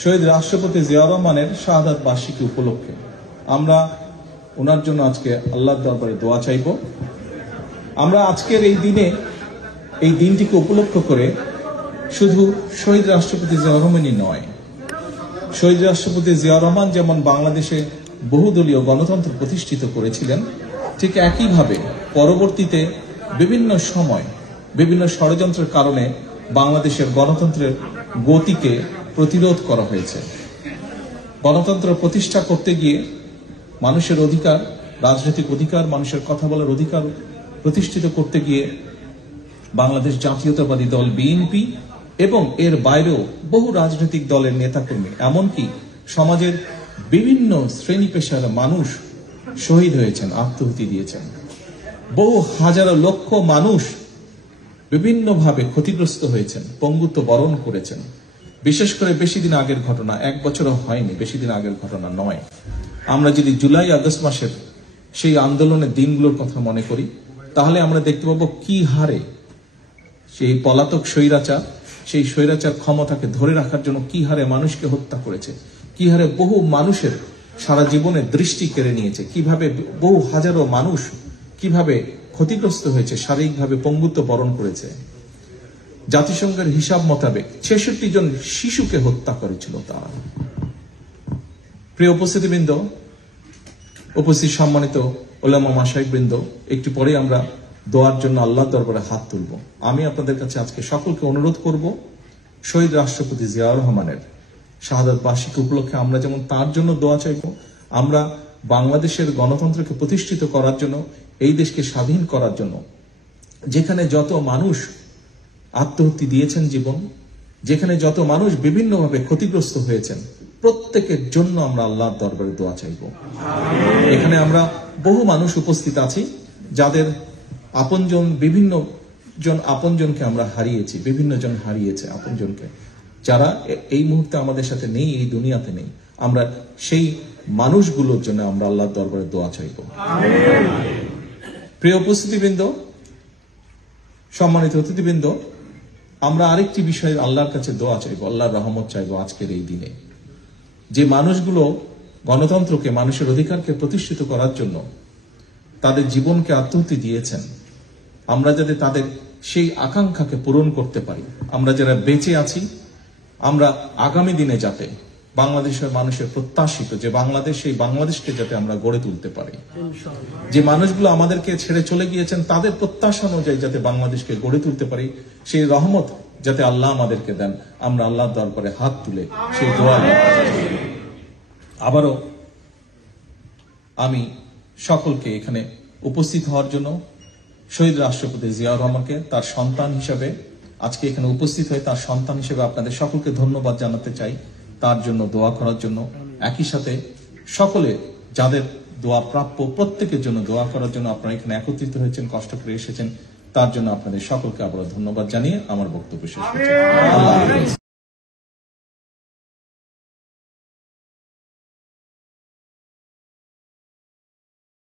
শহীদ রাষ্ট্রপতি জিয়াউর রহমানের শাহাদাত বার্ষিকী উপলক্ষে আমরা ওনার জন্য আজকে আল্লাহর দরবারে দোয়া চাইব। আমরা আজকের এই দিনটিকে উপলক্ষ করে শুধু শহীদ রাষ্ট্রপতি জিয়াউর রহমানই নয়, শহীদ রাষ্ট্রপতি জিয়াউর রহমান যেমন বাংলাদেশে বহুদলীয় গণতন্ত্র প্রতিষ্ঠিত করেছিলেন, ঠিক একইভাবে পরবর্তীতে বিভিন্ন সময় বিভিন্ন ষড়যন্ত্রের কারণে বাংলাদেশের গণতন্ত্রের গতিকে প্রতিরোধ করা হয়েছে। গণতন্ত্র প্রতিষ্ঠা করতে গিয়ে মানুষের অধিকার, রাজনৈতিক অধিকার, মানুষের কথা বলার অধিকার প্রতিষ্ঠিত করতে গিয়ে বাংলাদেশ জাতীয়তাবাদী দল বিএনপি এবং এর বাইরেও বহু রাজনৈতিক দলের নেতাকর্মী, এমনকি সমাজের বিভিন্ন শ্রেণী পেশার মানুষ শহীদ হয়েছেন, আত্মহুতি দিয়েছেন। বহু হাজারো লক্ষ মানুষ বিভিন্নভাবে ক্ষতিগ্রস্ত হয়েছেন, পঙ্গুত্ব বরণ করেছেন। বিশেষ করে বেশি দিন আগের ঘটনা, 1 বছরও হয়নি, বেশি দিন আগের ঘটনা নয়। আমরা যদি জুলাই আগস্ট মাসের সেই আন্দোলনের দিনগুলোর কথা মনে করি, তাহলে আমরা দেখতে পাবো কি হারে সেই পলাতক স্বৈরাচার, সেই স্বৈরাচার ক্ষমতাকে ধরে রাখার জন্য কি হারে মানুষকে হত্যা করেছে, কি হারে বহু মানুষের সারা জীবনের দৃষ্টি কেড়ে নিয়েছে, কিভাবে বহু হাজারো মানুষ কিভাবে ক্ষতিগ্রস্ত হয়েছে, শারীরিকভাবে পঙ্গুত্ব বরণ করেছে। জাতিসংঘের হিসাব মোতাবেক 66 জন শিশুকে হত্যা করেছিল তারা। প্রিয় উপস্থিতিবৃন্দ, উপস্থিত সম্মানিত ওলামা মাশায়েখবৃন্দ, একটু পরে আমরা দোয়ার জন্য আল্লাহর দরবারে হাত তুলব। আমি আপনাদের কাছে আজকে সকলকে অনুরোধ করব, শহীদ রাষ্ট্রপতি জিয়াউর রহমানের শাহাদাত বার্ষিকী উপলক্ষে আমরা যেমন তার জন্য দোয়া চাইব, আমরা বাংলাদেশের গণতন্ত্রকে প্রতিষ্ঠিত করার জন্য, এই দেশকে স্বাধীন করার জন্য যেখানে যত মানুষ আত্মহত্যা দিয়েছেন জীবন, যেখানে যত মানুষ বিভিন্নভাবে ক্ষতিগ্রস্ত হয়েছেন, প্রত্যেকের জন্য আমরা আল্লাহর দরবারে দোয়া চাইব। এখানে আমরা বহু মানুষ উপস্থিত আছি যাদের আপনজন, বিভিন্ন জন আপনজনকে আমরা হারিয়েছি, বিভিন্ন জন হারিয়েছে আপনজনকে, যারা এই মুহূর্তে আমাদের সাথে নেই, এই দুনিয়াতে নেই। আমরা সেই মানুষগুলোর জন্য আমরা আল্লাহর দরবারে দোয়া চাইব। প্রিয় উপস্থিতিবৃন্দ, সম্মানিত অতিথিবৃন্দ, আমরা আরেকটি বিষয়ে আল্লাহর কাছে দোয়া চাইব, আল্লাহর রহমত চাইব আজকের এই দিনে। যে মানুষগুলো গণতন্ত্রকে, মানুষের অধিকারকে প্রতিষ্ঠিত করার জন্য তাদের জীবনকে আত্মহুতি দিয়েছেন, আমরা যাতে তাদের সেই আকাঙ্ক্ষাকে পূরণ করতে পারি। আমরা যারা বেঁচে আছি, আমরা আগামী দিনে যাতে বাংলাদেশের মানুষের প্রত্যাশিত যে বাংলাদেশ, সেই বাংলাদেশকে যাতে আমরা গড়ে তুলতে পারি। যে মানুষগুলো আমাদেরকে ছেড়ে চলে গিয়েছেন, তাদের প্রত্যাশা অনুযায়ী যাতে বাংলাদেশকে গড়ে তুলতে পারি, সেই রহমত যাতে আল্লাহ আমাদেরকে দেন। আমরা আল্লাহর দরবারে হাত তুলে সেই দোয়া। আবারও আমি সকলকে এখানে উপস্থিত হওয়ার জন্য, শহীদ রাষ্ট্রপতি জিয়াউর রহমানকে তার সন্তান হিসেবে আজকে এখানে উপস্থিত হয়ে তার সন্তান হিসেবে আপনাদের সকলকে ধন্যবাদ জানাতে চাই, তার জন্য দোয়া করার জন্য। একই সাথে সকলে যাদের দোয়া প্রাপ্য, প্রত্যেকের জন্য দোয়া করার জন্য আপনারা এখানে একত্রিত হয়েছেন, কষ্ট করে এসেছেন, তার জন্য আপনাদের সকলকে আবারও ধন্যবাদ জানিয়ে আমার বক্তব্য শেষ করছি। আল্লাহ হাফেজ।